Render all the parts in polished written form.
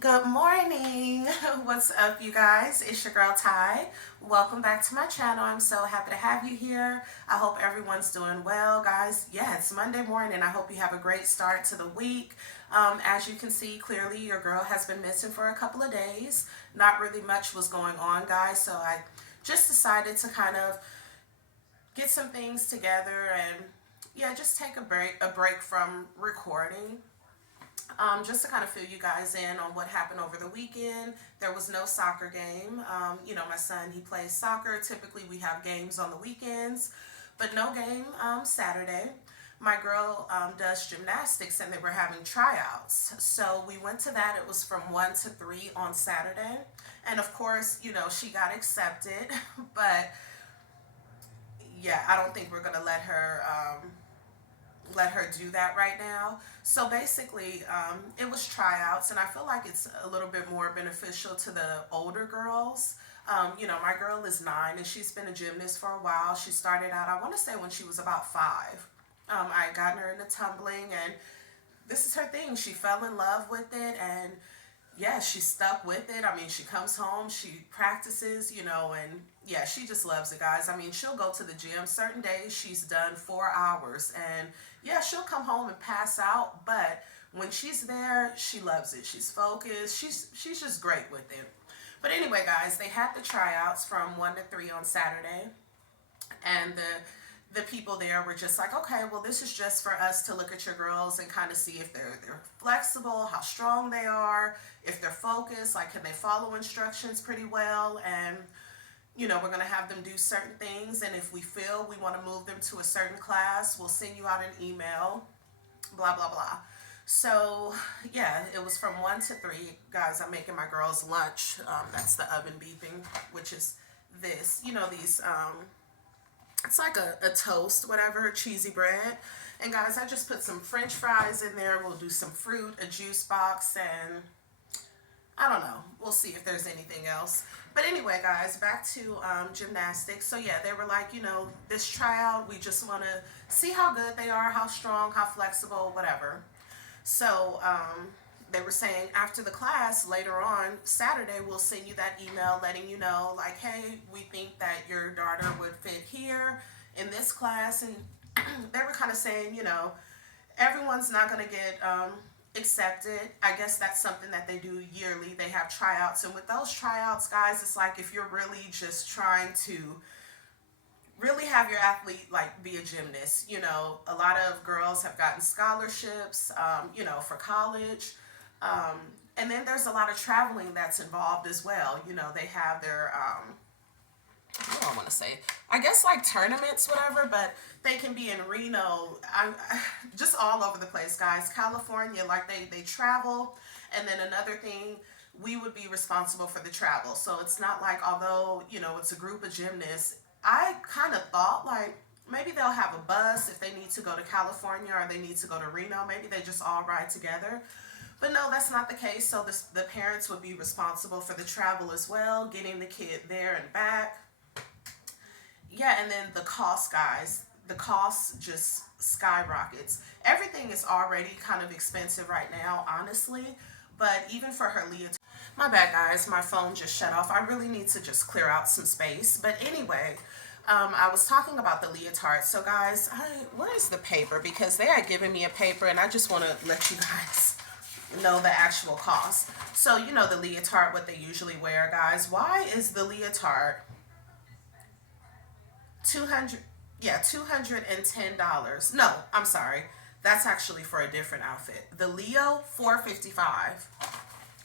Good morning. What's up, you guys? It's your girl Ty. Welcome back to my channel. I'm so happy to have you here. I hope everyone's doing well, guys. Yeah, it's Monday morning. I hope you have a great start to the week. As you can see, clearly your girl has been missing for a couple of days. Not really much was going on, guys, so I just decided to kind of get some things together and yeah, just take a break from recording. Just to kind of fill you guys in on what happened over the weekend. There was no soccer game. My son, he plays soccer. Typically, we have games on the weekends, but no game Saturday. My girl does gymnastics and they were having tryouts. So we went to that. It was from 1 to 3 on Saturday. And of course, she got accepted, but yeah, I don't think we're going to let her do that right now. So basically, it was tryouts, and I feel like it's a little bit more beneficial to the older girls. My girl is 9, and she's been a gymnast for a while. She started out, I want to say, when she was about 5. I got her into tumbling, and this is her thing. She fell in love with it, and yeah, she stuck with it. I mean, she comes home, she practices, and yeah, she just loves it, guys. I mean, she'll go to the gym certain days. She's done 4 hours, and yeah, she'll come home and pass out. But when she's there, she loves it. She's focused. She's just great with it. But anyway, guys, they had the tryouts from 1 to 3 on Saturday, and the people there were just like, okay, well, this is just for us to look at your girls and kind of see if they're flexible, how strong they are, if they're focused, like can they follow instructions pretty well, and we're going to have them do certain things, and if we feel we want to move them to a certain class, we'll send you out an email, blah blah blah. So yeah, it was from 1 to 3, guys. I'm making my girls lunch. That's the oven beeping, which is this, these it's like a toast, whatever, cheesy bread. And guys, I just put some French fries in there. We'll do some fruit, a juice box, and I don't know. We'll see if there's anything else. But anyway, guys, back to gymnastics. So yeah, they were like, this tryout, we just want to see how good they are, how strong, how flexible, whatever. So they were saying after the class later on Saturday, we'll send you that email letting you know, like, hey, we think that your daughter would fit here in this class. And they were kind of saying, everyone's not going to get accepted. I guess that's something that they do yearly. They have tryouts. And with those tryouts, guys, it's like if you're really just trying to really have your athlete like be a gymnast. A lot of girls have gotten scholarships, for college. Um, and then there's a lot of traveling that's involved as well. They have their, what do I want to say? I guess like tournaments, whatever, but they can be in Reno, just all over the place, guys. California, like they travel. And then another thing, we would be responsible for the travel. So it's not like, although, it's a group of gymnasts, I kind of thought like maybe they'll have a bus if they need to go to California or they need to go to Reno. Maybe they just all ride together. But no, that's not the case. So the parents would be responsible for the travel as well, getting the kid there and back. Yeah, and then the cost, guys. The cost just skyrockets. Everything is already kind of expensive right now, honestly. But even for her leotard, my bad, guys. My phone just shut off. I really need to just clear out some space. But anyway, I was talking about the leotard. So, guys, where is the paper? Because they had given me a paper, and I just want to let you guys know the actual cost. So, the leotard, what they usually wear, guys. Why is the leotard 200? Yeah, $210. No, I'm sorry. That's actually for a different outfit. The Leo, 455.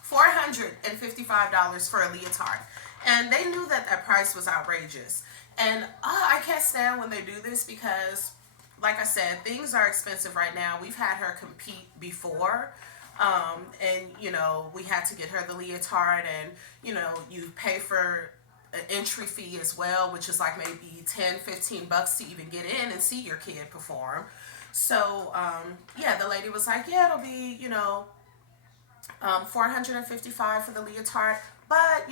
$455 for a leotard. And they knew that that price was outrageous. And I can't stand when they do this because, like I said, things are expensive right now. We've had her compete before. And, we had to get her the leotard, and, you pay for an entry fee as well, which is like maybe 10, $15 to even get in and see your kid perform. So, yeah, the lady was like, yeah, it'll be, 455 for the leotard, but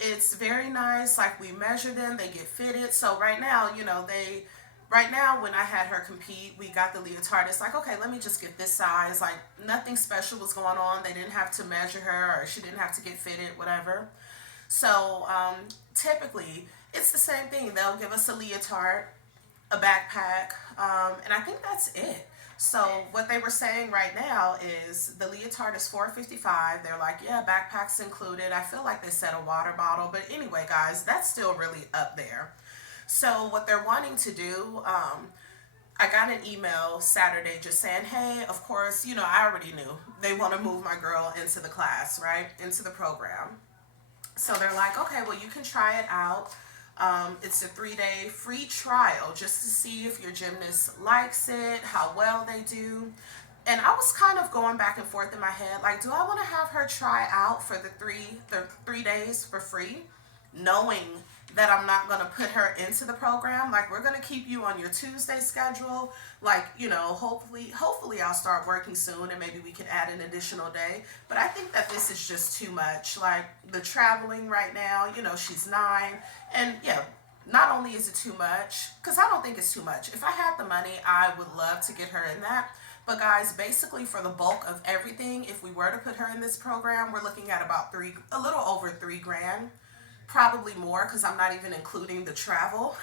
it's very nice. Like we measure them, they get fitted. So right now, they right now, when I had her compete, we got the leotard. It's like, okay, let me just get this size. Like, nothing special was going on. They didn't have to measure her, or she didn't have to get fitted, whatever. So typically, it's the same thing. They'll give us a leotard, a backpack, and I think that's it. So what they were saying right now is the leotard is 455. They're like, yeah, backpacks included. I feel like they said a water bottle, but anyway, guys, that's still really up there. So what they're wanting to do, I got an email Saturday just saying, hey, of course, I already knew they want to move my girl into the class, right, into the program. So they're like, okay, well, you can try it out. It's a 3-day free trial just to see if your gymnast likes it, how well they do. And I was kind of going back and forth in my head, like, do I want to have her try out for the 3 days for free, knowing that I'm not going to put her into the program? Like, we're going to keep you on your Tuesday schedule. Like, hopefully I'll start working soon and maybe we can add an additional day. But I think that this is just too much. Like, the traveling right now, she's 9. And yeah, not only is it too much, because I don't think it's too much. If I had the money, I would love to get her in that. But guys, basically for the bulk of everything, if we were to put her in this program, we're looking at about a little over 3 grand, probably more because I'm not even including the travel.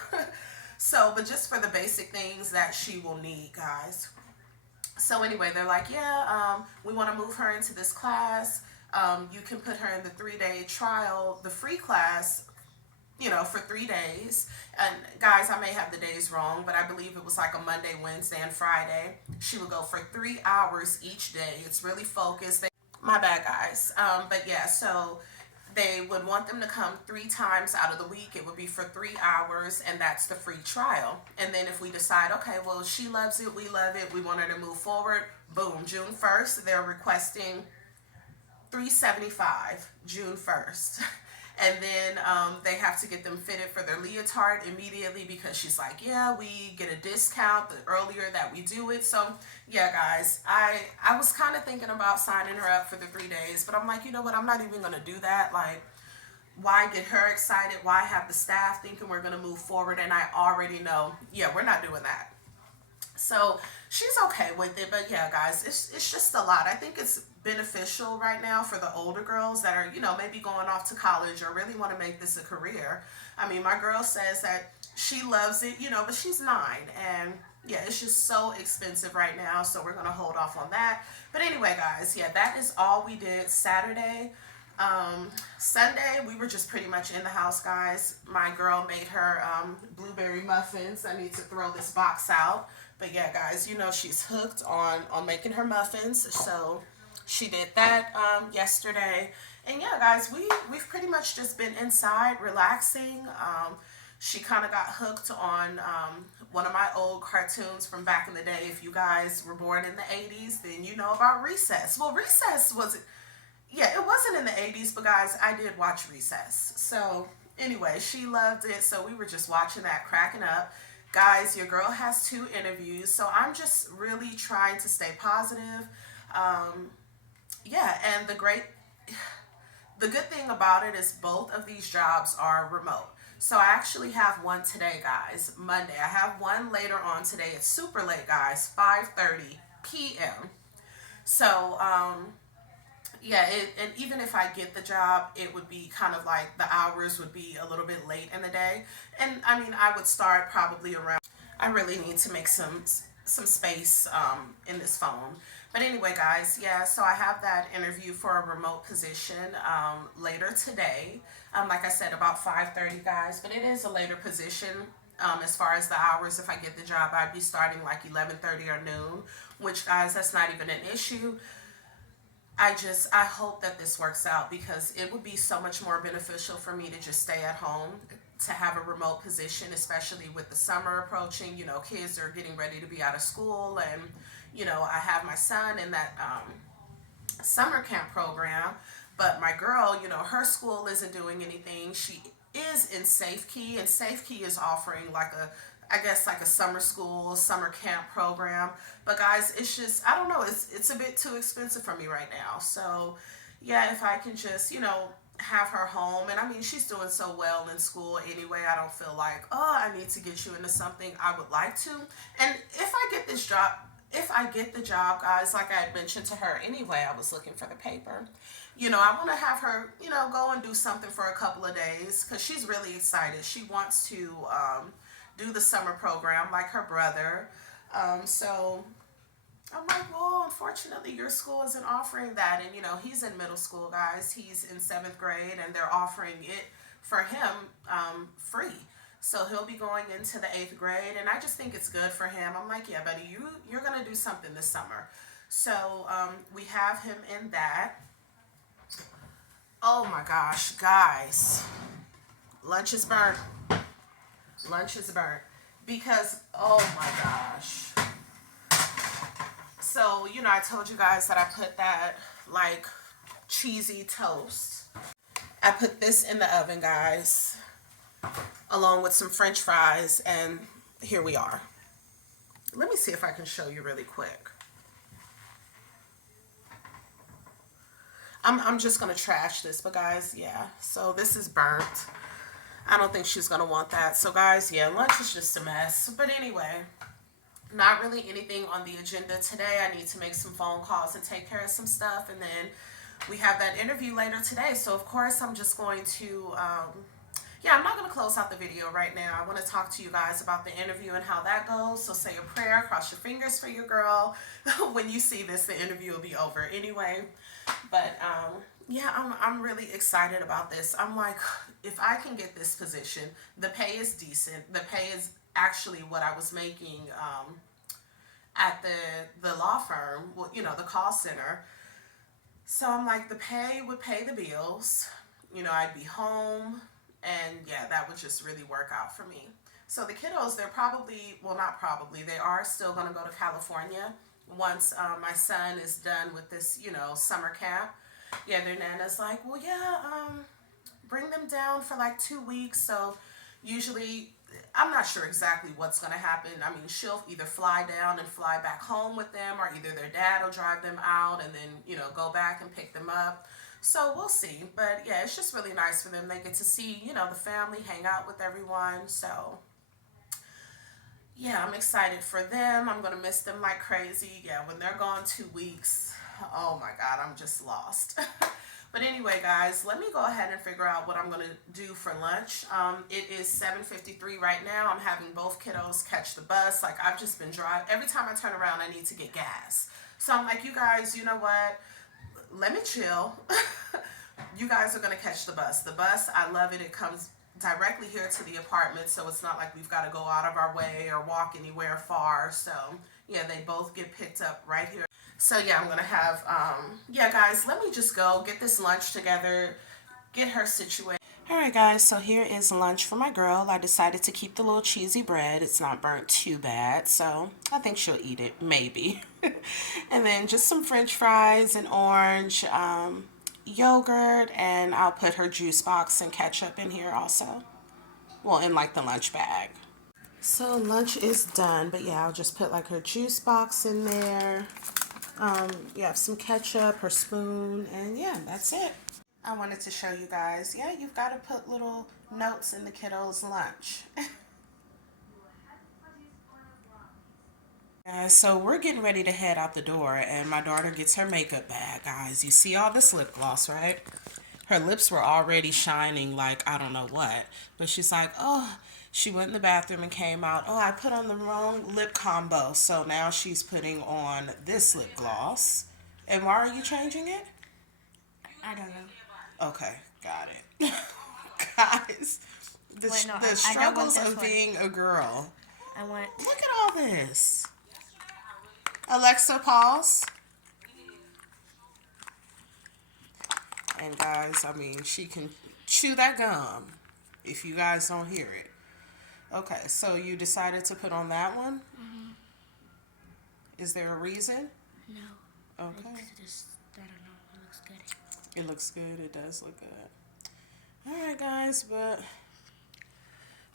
So, but just for the basic things that she will need, guys. So anyway, they're like, yeah, we want to move her into this class. You can put her in the 3-day trial, the free class, for 3 days. And guys, I may have the days wrong, but I believe it was like a Monday, Wednesday, and Friday. She would go for 3 hours each day. It's really focused. My bad, guys. But yeah, so they would want them to come 3 times out of the week. It would be for 3 hours, and that's the free trial. And then if we decide, okay, well, she loves it, we love it, we want her to move forward, boom, June 1st, they're requesting 375 June 1st. And then they have to get them fitted for their leotard immediately because she's like, yeah, we get a discount the earlier that we do it. So yeah, guys, I was kind of thinking about signing her up for the 3 days, but I'm like, you know what? I'm not even going to do that. Like, why get her excited? Why have the staff thinking we're going to move forward? And I already know, yeah, we're not doing that. So she's okay with it, but yeah, guys, it's just a lot. I think it's beneficial right now for the older girls that are, maybe going off to college or really want to make this a career. I mean, my girl says that she loves it, but she's 9, and yeah, it's just so expensive right now, so we're going to hold off on that. But anyway, guys, yeah, that is all we did Saturday. Sunday, we were just pretty much in the house, guys. My girl made her blueberry muffins. I need to throw this box out. But yeah, guys, she's hooked on making her muffins. So she did that yesterday. And yeah, guys, we've pretty much just been inside relaxing. She kind of got hooked on one of my old cartoons from back in the day. If you guys were born in the 80s, then you know about Recess. Well, Recess was, yeah, it wasn't in the 80s, but guys, I did watch Recess. So anyway, she loved it. So we were just watching that, cracking up. Guys, your girl has 2 interviews, so I'm just really trying to stay positive. Yeah, and the good thing about it is both of these jobs are remote. So I actually have one today, guys, Monday. I have one later on today. It's super late, guys, 5:30 p.m. So, yeah, and even if I get the job, it would be kind of like the hours would be a little bit late in the day. And I mean, I would start probably around, I really need to make some space in this phone. But anyway, guys, yeah, so I have that interview for a remote position later today. Like I said, about 5:30, guys, but it is a later position. As far as the hours, if I get the job, I'd be starting like 11:30 or noon, which, guys, that's not even an issue. I hope that this works out because it would be so much more beneficial for me to just stay at home, to have a remote position, especially with the summer approaching. Kids are getting ready to be out of school, and I have my son in that summer camp program, but my girl, her school isn't doing anything. She is in Safekey, and Safekey is offering like I guess like a summer school, summer camp program. But guys, it's just, I don't know, it's a bit too expensive for me right now. So yeah, if I can just, have her home. And I mean, she's doing so well in school anyway. I don't feel like, oh, I need to get you into something. I would like to. And if I get the job, guys, like I had mentioned to her anyway, I was looking for the paper. I want to have her, go and do something for a couple of days because she's really excited. She wants to do the summer program like her brother. So I'm like, well, unfortunately, your school isn't offering that. And, he's in middle school, guys. He's in seventh grade, and they're offering it for him free. So he'll be going into the eighth grade, and I just think it's good for him. I'm like, yeah, buddy, you're going to do something this summer. So we have him in that. Oh, my gosh, guys. Lunch is burnt. Lunch is burnt. Because, oh, my gosh. So, I told you guys that I put that, like, cheesy toast. I put this in the oven, guys, along with some French fries, and here we are. Let me see if I can show you really quick. I'm just going to trash this, but guys, yeah. So this is burnt. I don't think she's going to want that. So, guys, yeah, lunch is just a mess. But anyway, not really anything on the agenda today. I need to make some phone calls and take care of some stuff, and then we have that interview later today. So of course I'm just going to I'm not going to close out the video right now. I want to talk to you guys about the interview and how that goes. So say a prayer, cross your fingers for your girl. When you see this, the interview will be over anyway. But I'm really excited about this. I'm like, if I can get this position, the pay is decent. The pay is actually what I was making at the law firm, the call center. So I'm like, the pay would pay the bills. I'd be home, and yeah, that would just really work out for me. So the kiddos, they're probably, well, not probably, they are still going to go to California once my son is done with this, summer camp. Yeah, their nana's like, well, yeah, bring them down for like 2 weeks. So usually, I'm not sure exactly what's going to happen. I mean, she'll either fly down and fly back home with them, or either their dad will drive them out and then, go back and pick them up. So we'll see. But yeah, it's just really nice for them. They get to see, the family, hang out with everyone. So yeah, I'm excited for them. I'm going to miss them like crazy. Yeah, when they're gone 2 weeks, oh my God, I'm just lost. But anyway, guys, let me go ahead and figure out what I'm going to do for lunch. It is 7:53 right now. I'm having both kiddos catch the bus. Like, I've just been driving. Every time I turn around, I need to get gas. So I'm like, you guys, you know what? Let me chill. You guys are going to catch the bus. The bus, I love it. It comes directly here to the apartment, so it's not like we've got to go out of our way or walk anywhere far. So yeah, they both get picked up right here. So yeah, I'm gonna have yeah, guys, let me just go get this lunch together, get her situated. All right, guys, so here is lunch for my girl. I decided to keep the little cheesy bread. It's not burnt too bad, so I think she'll eat it, maybe. And then just some French fries and orange, yogurt, and I'll put her juice box and ketchup in here also. Well, in like the lunch bag. So lunch is done, but yeah, I'll just put like her juice box in there. You have some ketchup, her spoon, and yeah, that's it. I wanted to show you guys, yeah, you've got to put little notes in the kiddos' lunch. Guys, so we're getting ready to head out the door, and my daughter gets her makeup bag, guys. You see all this lip gloss, right? Her lips were already shining like I don't know what, but she's like, oh, she went in the bathroom and came out, oh, I put on the wrong lip combo. So now she's putting on this lip gloss. And why are you changing it? I don't know. Okay, got it. Guys, Wait, no, the struggles of being a girl. Look at all this. Alexa, pause. And guys, I mean, she can chew that gum if you guys don't hear it. Okay, so you decided to put on that one? Mm-hmm. Is there a reason? No. Okay. It's just, I don't know. It looks good. It looks good. It does look good. All right, guys, but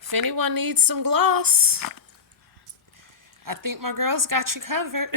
if anyone needs some gloss, I think my girls got you covered.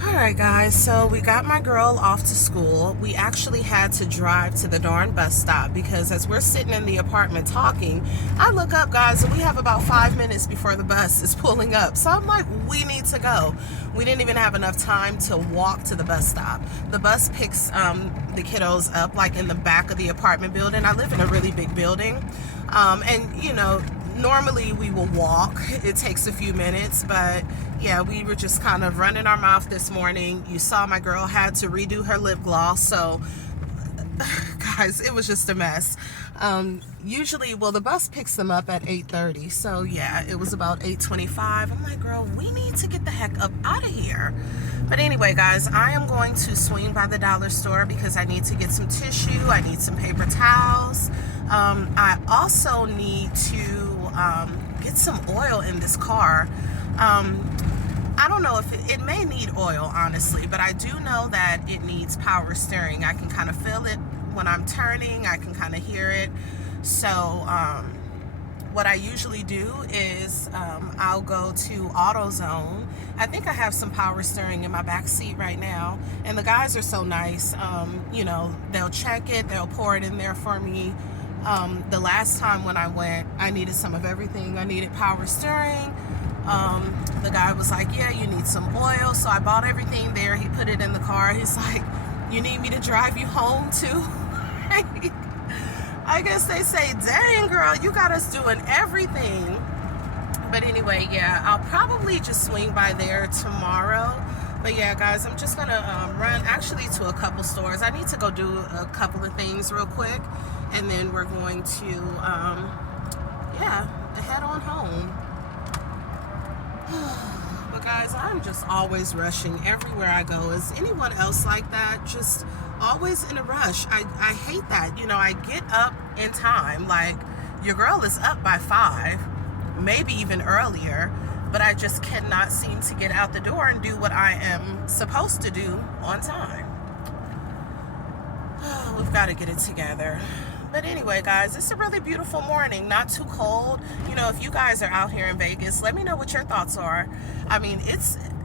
All Alright guys, so we got my girl off to school. We actually had to drive to the darn bus stop because as we're sitting in the apartment talking, I look up guys and we have about 5 minutes before the bus is pulling up. So I'm like, we need to go. We didn't even have enough time to walk to the bus stop. The bus picks the kiddos up like in the back of the apartment building. I live in a really big building. And you know, normally we will walk. It takes a few minutes, but yeah, we were just kind of running our mouth this morning. You saw my girl had to redo her lip gloss, so guys, it was just a mess. Usually, well, the bus picks them up at 8:30, so yeah, it was about 8:25. I'm like, girl, we need to get the heck up out of here. But anyway, guys, I am going to swing by the dollar store because I need to get some tissue. I need some paper towels. I also need to get some oil in this car. I don't know if it may need oil, honestly, but I do know that it needs power steering. I can kind of feel it when I'm turning. I can kind of hear it. So what I usually do is I'll go to AutoZone. I think I have some power steering in my back seat right now, and the guys are so nice. You know, they'll check it, they'll pour it in there for me. The last time when I went, I needed some of everything. I needed power steering. The guy was like, yeah, you need some oil. So I bought everything there. He put it in the car. He's like, you need me to drive you home too? I guess they say, dang girl, you got us doing everything. But anyway, yeah, I'll probably just swing by there tomorrow. But yeah, guys, I'm just gonna run actually to a couple stores. I need to go do a couple of things real quick, and then we're going to yeah, head on home. But guys, I'm just always rushing everywhere I go. Is anyone else like that? Just always in a rush. I hate that. You know, I get up in time. Like, your girl is up by 5, maybe even earlier, but I just cannot seem to get out the door and do what I am supposed to do on time. We've got to get it together. But anyway, guys, it's a really beautiful morning, not too cold. You know, if you guys are out here in Vegas, let me know what your thoughts are. I mean,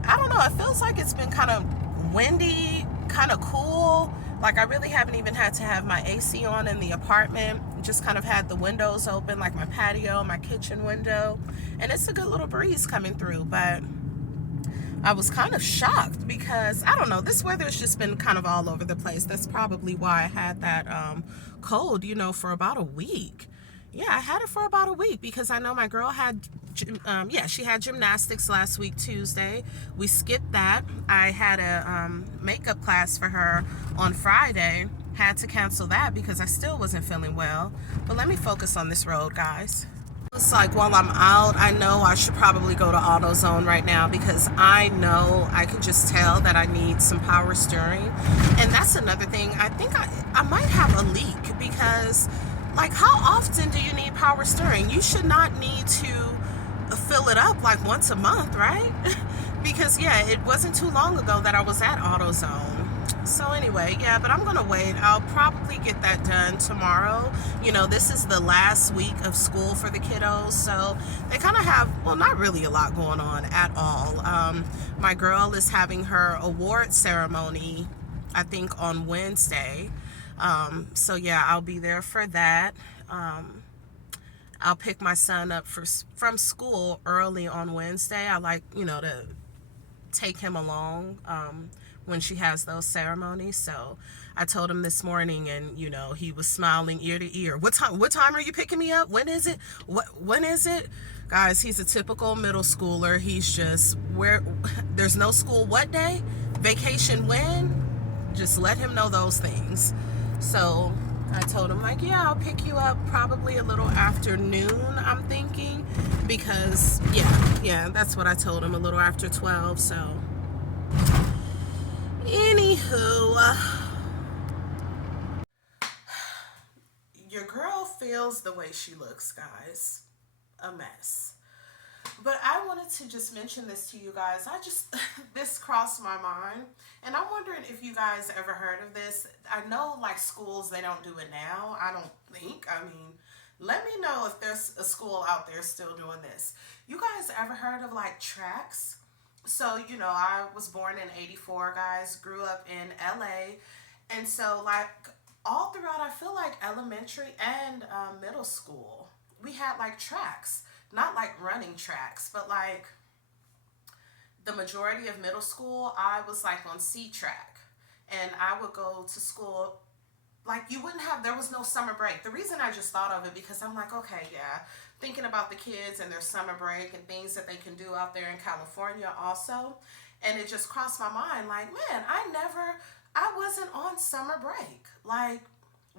I don't know, it feels like it's been kind of windy, kind of cool. Like, I really haven't even had to have my AC on in the apartment. Just kind of had the windows open, like my patio, my kitchen window. And it's a good little breeze coming through, but I was kind of shocked because, I don't know, this weather has just been kind of all over the place. That's probably why I had that cold, you know, for about a week. Yeah, I had it for about a week because I know my girl had, yeah, she had gymnastics last week, Tuesday. We skipped that. I had a makeup class for her on Friday. Had to cancel that because I still wasn't feeling well. But let me focus on this road, guys. It's like while I'm out, I know I should probably go to AutoZone right now because I know I can just tell that I need some power steering. And that's another thing. I think I might have a leak because, like, how often do you need power steering? You should not need to fill it up like once a month, right? Because, yeah, it wasn't too long ago that I was at AutoZone. So anyway, yeah, but I'm gonna wait. I'll probably get that done tomorrow. You know, this is the last week of school for the kiddos, so they kind of have, well, not really a lot going on at all. My girl is having her award ceremony, I think, on Wednesday. So yeah, I'll be there for that. I'll pick my son up from school early on Wednesday. I like, you know, to take him along when she has those ceremonies. So I told him this morning, and you know, he was smiling ear to ear. What time are you picking me up? When is it? When is it? Guys, he's a typical middle schooler. He's just, where there's no school what day? Vacation when? Just let him know those things. So I told him, like, yeah, I'll pick you up probably a little afternoon, I'm thinking, because yeah, that's what I told him, a little after 12. So anywho, your girl feels the way she looks, guys. A mess. But I wanted to just mention this to you guys. This crossed my mind. And I'm wondering if you guys ever heard of this. I know, like, schools, they don't do it now. I don't think. I mean, let me know if there's a school out there still doing this. You guys ever heard of, like, tracks? So, I was born in 84, guys, grew up in LA. And so, like, all throughout, I feel like elementary and middle school, we had like tracks. Not like running tracks, but like the majority of middle school, I was like on C track. And I would go to school like you wouldn't have there was no summer break. The reason I just thought of it because I'm like, okay, yeah, thinking about the kids and their summer break and things that they can do out there in California also. And it just crossed my mind like, man, I wasn't on summer break. Like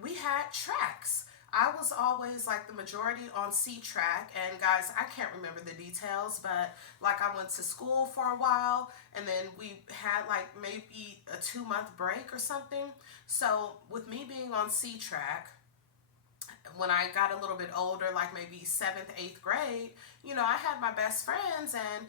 we had tracks. I was always like the majority on C track, and guys, I can't remember the details, but like I went to school for a while, and then we had like maybe a 2 month break or something. So with me being on C track, when I got a little bit older, like maybe seventh, eighth grade, I had my best friends, and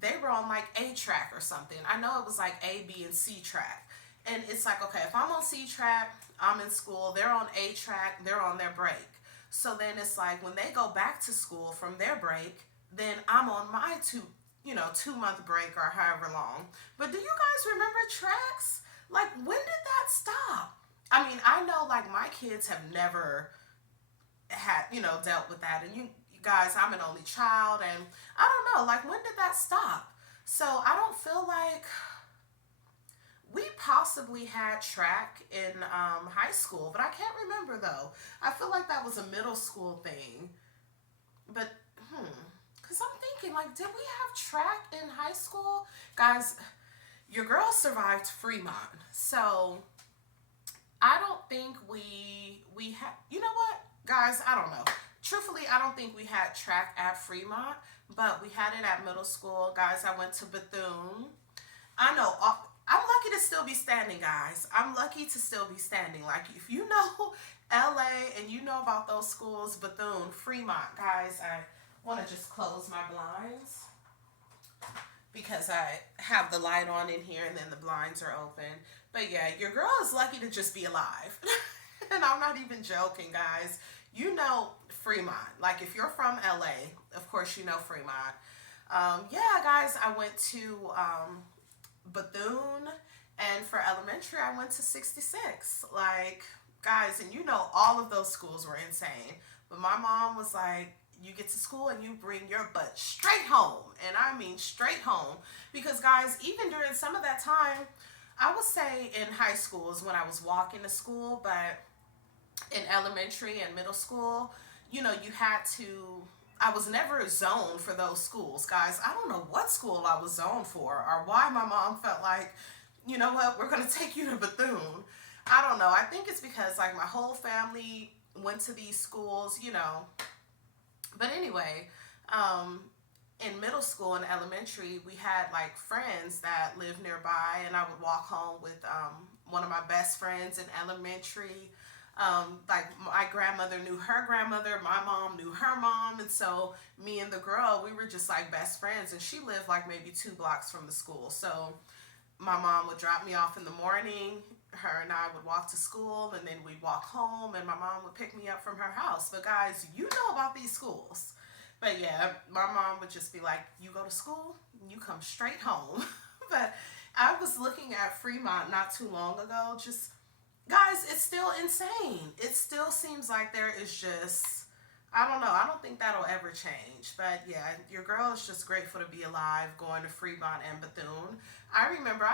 they were on like A track or something. I know it was like A, B, and C track. And it's like, okay, if I'm on C track, I'm in school, they're on A track, they're on their break. So then it's like when they go back to school from their break, then I'm on my 2 month break or however long. But do you guys remember tracks? Like, when did that stop? I mean, I know like my kids have never had, dealt with that. And you guys, I'm an only child, and I don't know, like, when did that stop? So I don't feel like we possibly had track in high school, but I can't remember though. I feel like that was a middle school thing. But, because I'm thinking, like, did we have track in high school? Guys, your girl survived Fremont. So I don't think we had, you know what? Guys, I don't know. Truthfully, I don't think we had track at Fremont, but we had it at middle school. Guys, I went to Bethune. I know. I'm lucky to still be standing, guys. I'm lucky to still be standing. Like, if you know LA and you know about those schools, Bethune, Fremont, guys, I want to just close my blinds because I have the light on in here and then the blinds are open. But yeah, your girl is lucky to just be alive. And I'm not even joking, guys. You know Fremont. Like, if you're from LA, of course you know Fremont. Yeah, guys, I went to Bethune, and for elementary I went to 66. Like, guys, and all of those schools were insane, but my mom was like, you get to school and you bring your butt straight home, and I mean straight home, because guys, even during some of that time, I would say in high school is when I was walking to school, but in elementary and middle school, you had to, I was never zoned for those schools, guys. I don't know what school I was zoned for or why my mom felt like, you know what, we're going to take you to Bethune. I don't know. I think it's because like my whole family went to these schools. But anyway, in middle school and elementary, we had like friends that lived nearby, and I would walk home with one of my best friends in elementary. Like my grandmother knew her grandmother, my mom knew her mom, and so me and the girl, we were just like best friends, and she lived like maybe 2 blocks from the school. So my mom would drop me off in the morning, her and I would walk to school, and then we'd walk home, and my mom would pick me up from her house. But guys, you know about these schools. But yeah, my mom would just be like, you go to school, you come straight home. But I was looking at Fremont not too long ago. Just, guys, it's still insane. It still seems like there is just, I don't know. I don't think that'll ever change. But yeah, your girl is just grateful to be alive going to Fremont and Bethune. I remember,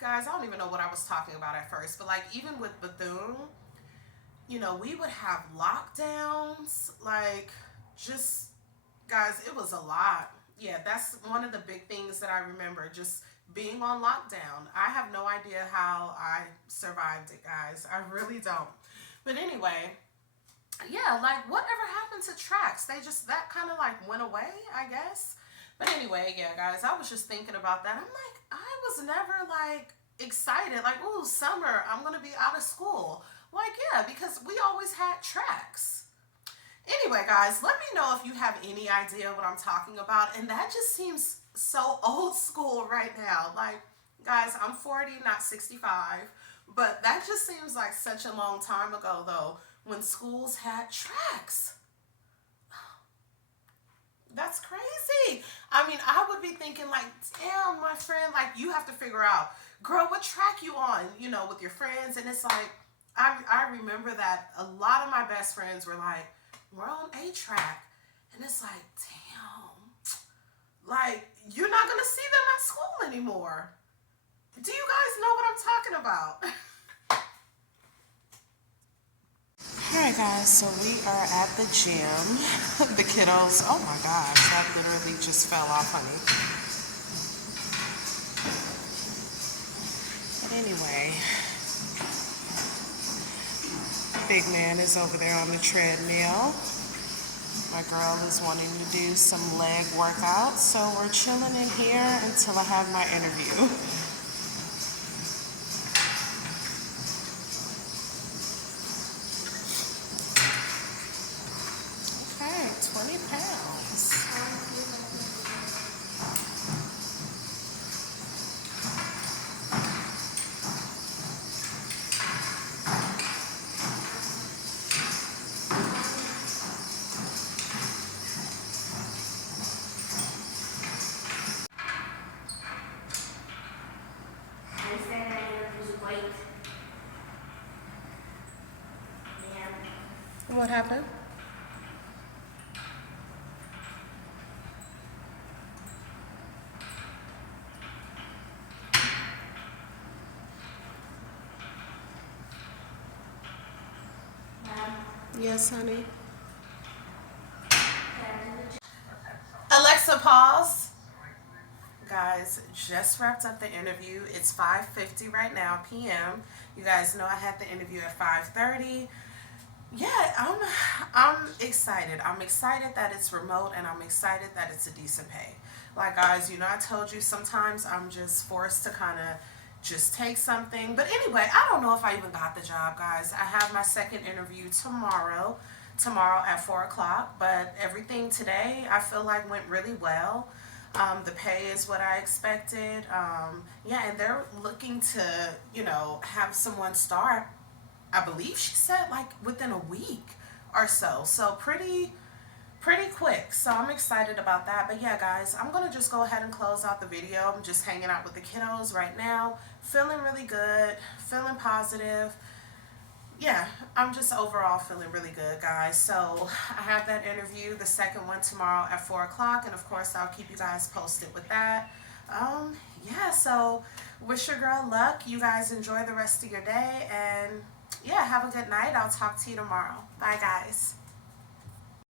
guys, I don't even know what I was talking about at first, but like even with Bethune, we would have lockdowns, like just, guys, it was a lot. Yeah, that's one of the big things that I remember, just being on lockdown. I have no idea how I survived it, guys. I really don't. But anyway, yeah, like whatever happened to tracks? That kind of like went away, I guess. But anyway, yeah, guys, I was just thinking about that. I'm like, I was never like excited, like, ooh, summer, I'm gonna be out of school. Like, yeah, because we always had tracks. Anyway, guys, let me know if you have any idea what I'm talking about. And that just seems so old school right now. Like, guys, I'm 40, not 65. But that just seems like such a long time ago, though, when schools had tracks. That's crazy. I I mean, I would be thinking like, damn, my friend, like you have to figure out, girl, what track you on, you know, with your friends. And it's like, I remember that a lot of my best friends were like, we're on A track. And it's like, damn, like you're not going to see them at school anymore. Do you guys know what I'm talking about? Alright guys, so we are at the gym. The kiddos, oh my gosh, that literally just fell off, honey. But anyway, big man is over there on the treadmill. My girl is wanting to do some leg workouts, so we're chilling in here until I have my interview. Okay, 20 pounds. What happened? Yes, honey. Alexa, pause. Guys, just wrapped up the interview. It's 5:50 right now, p.m. You guys know I had the interview at 5:30. Yeah, I'm excited. I'm excited that it's remote and I'm excited that it's a decent pay. Like guys, you know I told you sometimes I'm just forced to kind of just take something. But anyway, I don't know if I even got the job, guys. I have my second interview tomorrow at 4 o'clock. But everything today I feel like went really well. The pay is what I expected. Yeah, and they're looking to, you know, have someone start, I believe she said like within a week or so. So pretty quick. So I'm excited about that. But yeah, guys, I'm going to just go ahead and close out the video. I'm just hanging out with the kiddos right now. Feeling really good. Feeling positive. Yeah, I'm just overall feeling really good, guys. So I have that interview, the second one tomorrow at 4 o'clock. And of course, I'll keep you guys posted with that. Yeah, so wish your girl luck. You guys enjoy the rest of your day. And yeah, have a good night. I'll talk to you tomorrow. Bye, guys.